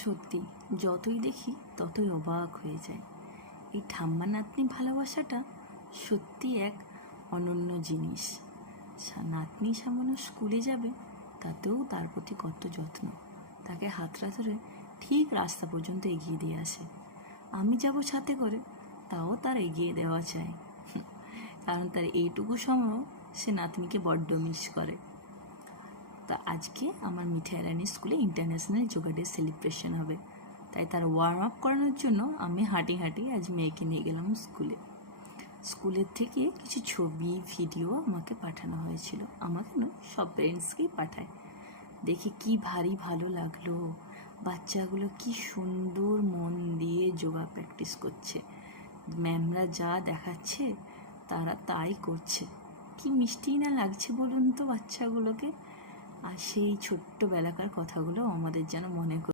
সত্যি যতই দেখি ততই অবাক হয়ে যায়। এই ঠাম্মা নাতনি ভালোবাসাটা সত্যি এক অনন্য জিনিস। নাতনি সামান্য স্কুলে যাবে তাতেও তার প্রতি কত যত্ন, তাকে হাতটা ধরে ঠিক রাস্তা পর্যন্ত এগিয়ে দিয়ে আসে। আমি যাব সাথে করে, তাও তার এগিয়ে দেওয়া চাই, কারণ তার এইটুকু সময় সে নাতনিকে বড্ড মিস করে। তা আজকে আমার মিঠাই রানী স্কুলে ইন্টারন্যাশনাল যোগা ডে সেলিব্রেশন হবে, তাই তার ওয়ার্ম আপ করানোর জন্য আমি হাঁটি আজ মেয়েকে নিয়ে গেলাম স্কুলের থেকে কিছু ছবি ভিডিও আমাকে পাঠানো হয়েছিল। আমাকে নয়, সব পেরেন্টসকেই পাঠায়। দেখে কি ভারী ভালো লাগলো, বাচ্চাগুলো কি সুন্দর মন দিয়ে যোগা প্র্যাকটিস করছে, ম্যামরা যা দেখাচ্ছে তারা তাই করছে। কি মিষ্টি না লাগছে বলুন তো বাচ্চাগুলোকে। আর সেই ছোট্টবেলাকার কথাগুলো আমাদের যেন মনে